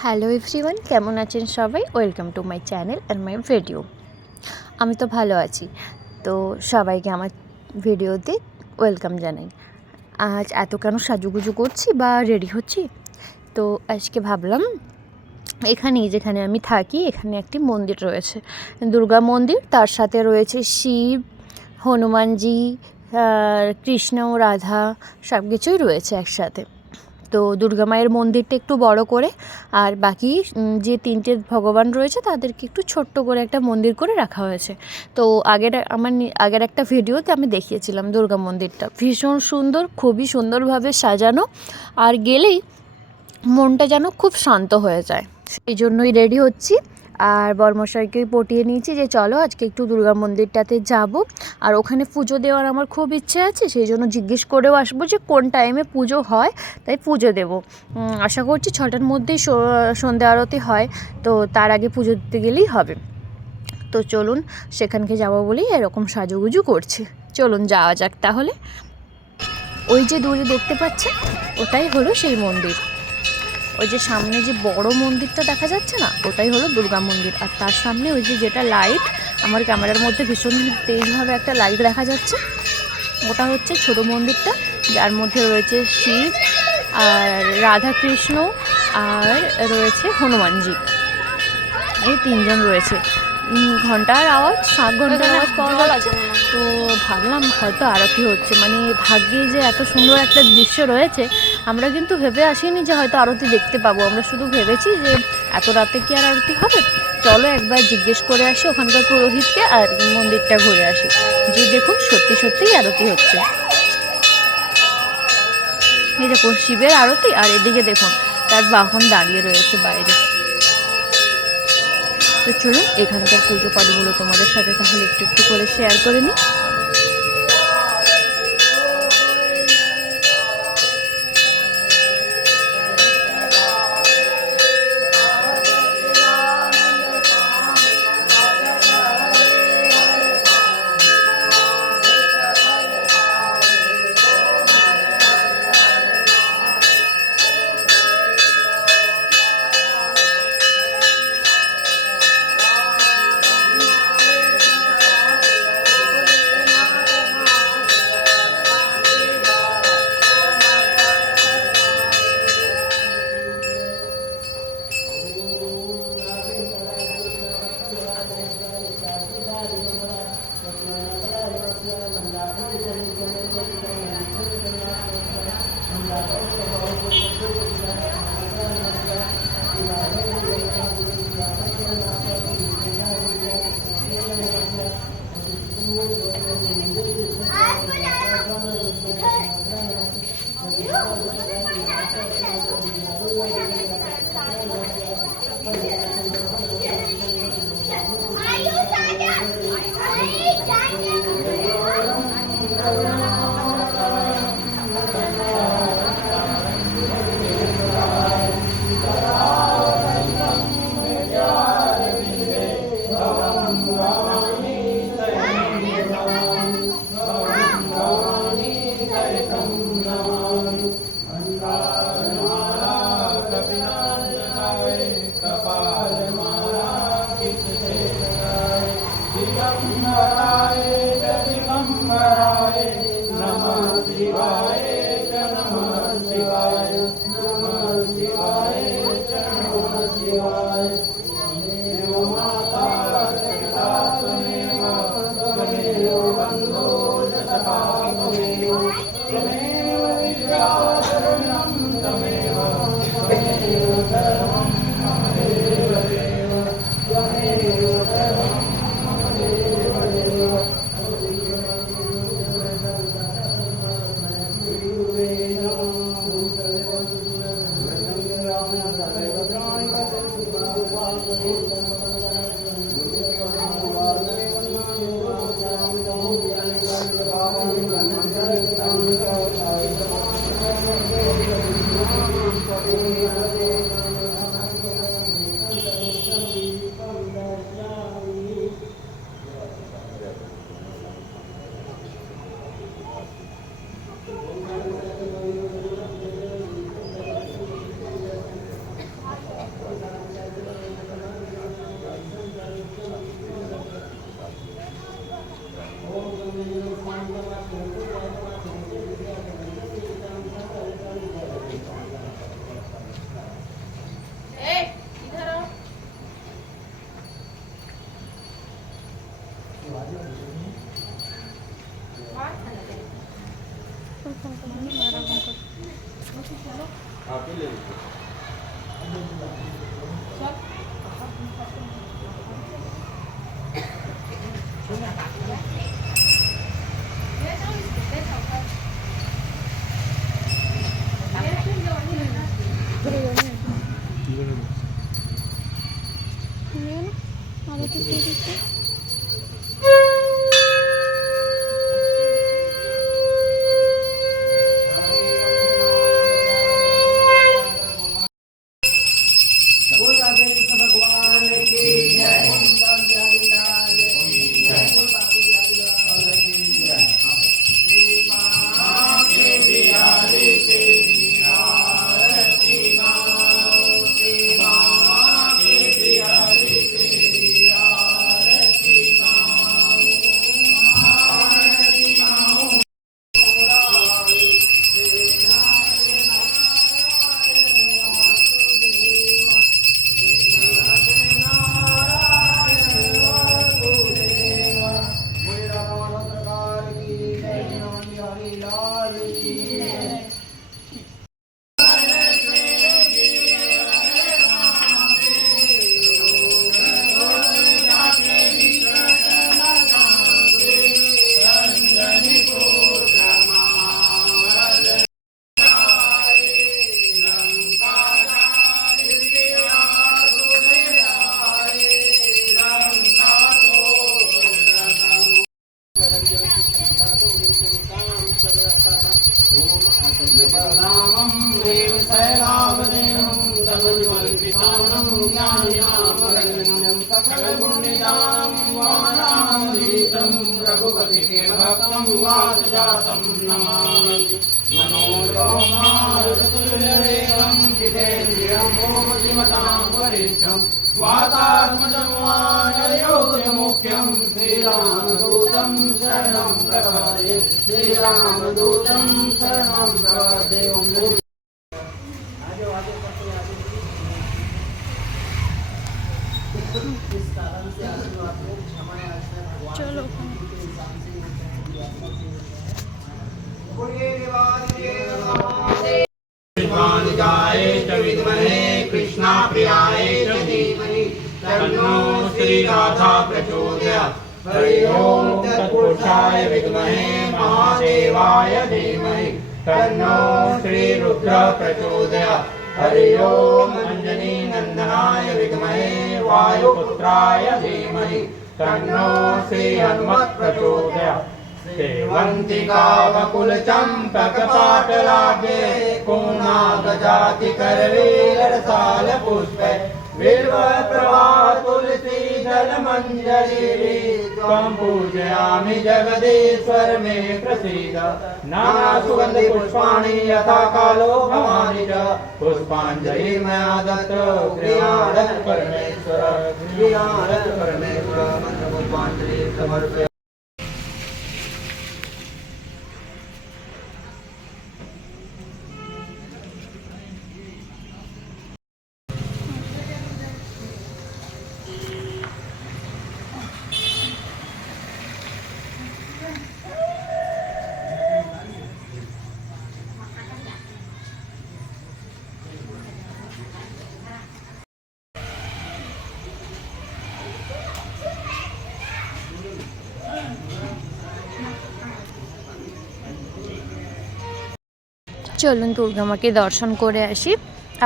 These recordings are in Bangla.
হ্যালো এভরিওয়ান, কেমন আছেন সবাই? ওয়েলকাম টু মাই চ্যানেল আর মাই ভিডিও। আমি তো ভালো আছি। তো সবাইকে আমার ভিডিওতে ওয়েলকাম জানাই। আজ এত কেন সাজুগুজু করছি বা রেডি হচ্ছি? তো আজকে ভাবলাম এখানেই, যেখানে আমি থাকি, এখানে একটি মন্দির রয়েছে, দুর্গা মন্দির। তার সাথে রয়েছে শিব, হনুমানজি, কৃষ্ণ, রাধা, সব কিছুই রয়েছে একসাথে। তো দুর্গা মায়ের মন্দিরটা একটু বড় করে, আর বাকি যে তিনটে ভগবান রয়েছে তাদেরকে একটু ছোট্ট করে একটা মন্দির করে রাখা হয়েছে। তো আগের একটা ভিডিওতে আমি দেখিয়েছিলাম দুর্গা মন্দিরটা ভীষণ সুন্দর, খুবই সুন্দরভাবে সাজানো, আর গেলেই মনটা যেন খুব শান্ত হয়ে যায়। সেই জন্যই রেডি হচ্ছি, আর বরমশাইকে পটিয়ে নিয়েছি যে চলো আজকে একটু দুর্গা মন্দিরটাতে যাব। আর ওখানে পুজো দেওয়ার আমার খুব ইচ্ছে আছে, সেই জন্য জিজ্ঞেস করেও আসবো যে কোন টাইমে পুজো হয়, তাই পুজো দেবো। আশা করছি 6টার মধ্যেই সন্ধ্যা আরতি হয়, তো তার আগে পুজো দিতে গেলেই হবে। তো চলুন, সেখানকে যাবো বলেই এরকম সাজুগুজু করছি। চলুন যাওয়া যাক তাহলে। ওই যে দূরে দেখতে পাচ্ছেন, ওটাই হলো সেই মন্দির। ওই যে সামনে যে বড় মন্দিরটা দেখা যাচ্ছে না, ওটাই হলো দুর্গা মন্দির। আর তার সামনে ওই যে যেটা লাইট, আমার ক্যামেরার মধ্যে ভীষণ তেজভাবে একটা লাইট দেখা যাচ্ছে, ওটা হচ্ছে ছোট মন্দিরটা, যার মধ্যে রয়েছে শিব আর রাধা কৃষ্ণ, আর রয়েছে হনুমানজি। এই তিনজন রয়েছে। ঘন্টার আওয়াজ, শাঁখ ঘন্টার আওয়াজ পাওয়া যাচ্ছে। তো ভাবলাম হয়তো আরতি হচ্ছে, মানে ভাগ্যে যে এত সুন্দর একটা দৃশ্য রয়েছে। আমরা কিন্তু ভেবে আসিনি যে হয়তো আরতি দেখতে পাবো, আমরা শুধু ভেবেছি যে এত রাতে কি আর আরতি হবে। চলো একবার জিজ্ঞেস করে আসি ওখানকার পুরোহিতকে, আর মন্দিরটা ঘুরে আসি। যে দেখুন, সত্যি সত্যিই আরতি হচ্ছে। এই দেখুন শিবের আরতি, আর এদিকে দেখুন তার বাহন দাঁড়িয়ে রয়েছে বাইরে। তো চলুন এখানকার পুজো পাঠগুলো তোমাদের সাথে তাহলে একটু একটু করে শেয়ার করে নিই। আরতি দিয়ে দিতে। रघुपति के भक्तं वातजातं नमामि मनोरमारुतुल्यवेगं जितेन्द्रियं मोहजिमतां वरिष्ठं वातात्मजं वानरयोगमुख्यं श्रीरामदूतं शरणं प्रपद्ये श्रीरामदूतं शरणं प्रपद्ये। चलो कृष्णाय च विद्महे कृष्णाप्रियाय च धीमहि तन्नो श्रीराधा प्रचोदयात्। हरि ओम तत्पुरुषाय विद्महे महादेवाय धीमहि तन्नो श्रीरुद्र प्रचोदयात्। हरि ओम अंजनी नंदनाय विद्महे वायुपुत्राय धीमहि तन्नो श्री हनुमत् प्रचोदयात्। सेवन्ति कामकुलचम्पकपाटलाभ्ये पूर्णागजातिकरवीररसालपुष्पे बिल्वप्रवाह तुलसीदलमञ्जरी त्वं पूजयामि जगदीश्वर मे प्रसीद। नानासुगन्धिपुष्पाणि यथा कालो भवानि च पुष्पाञ्जलि मया दत्त गृहाणः परमेश्वर गृहाणः परमेश्वर मन्त्रपुष्पाञ्जलि समर्पयामि। চলুন দুর্গা মাকে দর্শন করে আসি।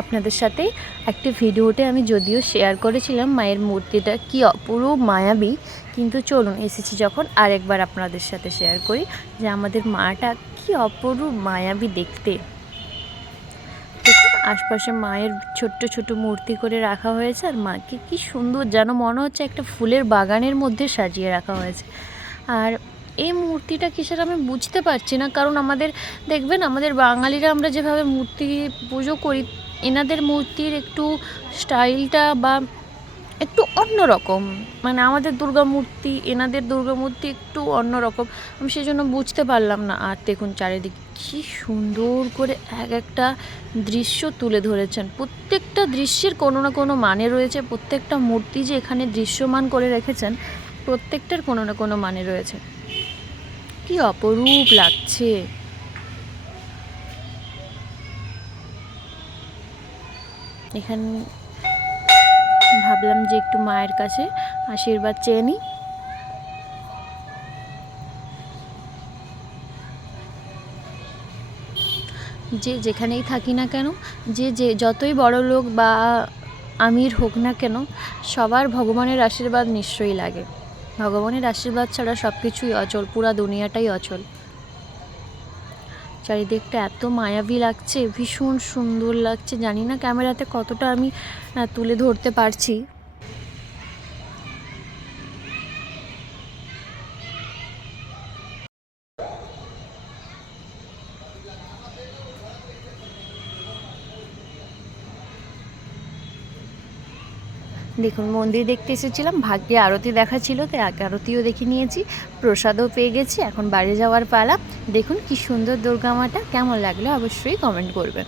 আপনাদের সাথে একটি ভিডিওতে আমি যদিও শেয়ার করেছিলাম মায়ের মূর্তিটা কি অপরূপ মায়াবী, কিন্তু চলুন এসেছি যখন আরেকবার আপনাদের সাথে শেয়ার করি যে আমাদের মাটা কি অপরূপ মায়াবী দেখতে। দেখুন আশপাশে মায়ের ছোট্ট ছোট মূর্তি করে রাখা হয়েছে, আর মাকে কি সুন্দর যেন মনে হচ্ছে একটা ফুলের বাগানের মধ্যে সাজিয়ে রাখা হয়েছে। আর এই মূর্তিটা কিসের আমি বুঝতে পারছি না, কারণ আমাদের দেখবেন আমাদের বাঙালিরা আমরা যেভাবে মূর্তি পুজো করি, এনাদের মূর্তির একটু স্টাইলটা বা একটু অন্যরকম, মানে আমাদের দুর্গা মূর্তি এনাদের দুর্গা মূর্তি একটু অন্যরকম, আমি সেই জন্য বুঝতে পারলাম না। আর দেখুন চারিদিকে কী সুন্দর করে এক একটা দৃশ্য তুলে ধরেছেন, প্রত্যেকটা দৃশ্যের কোনো না কোনো মানে রয়েছে, প্রত্যেকটা মূর্তি যে এখানে দৃশ্যমান করে রেখেছেন প্রত্যেকটার কোনো না কোনো মানে রয়েছে। কি অপরূপ লাগছে। এখানে ভাবলাম যে একটু মায়ের কাছে আশীর্বাদ চেয়ে নিই। যে যেখানেই থাকি না কেন, যে যতই বড় লোক বা আমির হোক না কেন, সবার ভগবানের আশীর্বাদ নিশ্চয়ই লাগে। ভগবানের আশীর্বাদ ছাড়া সব কিছুই অচল, পুরা দুনিয়াটাই অচল। চারিদিকটা এত মায়াবী লাগছে, ভীষণ সুন্দর লাগছে। জানি না ক্যামেরাতে কতটা আমি তুলে ধরতে পারছি। দেখুন, মন্দির দেখতে এসেছিলাম, ভাগ্যে আরতি দেখা ছিল তাই আরতিও দেখে নিয়েছি, প্রসাদও পেয়ে গেছি। এখন বাড়ি যাওয়ার পালা। দেখুন কি সুন্দর দুর্গা মাটা, কেমন লাগলো অবশ্যই কমেন্ট করবেন।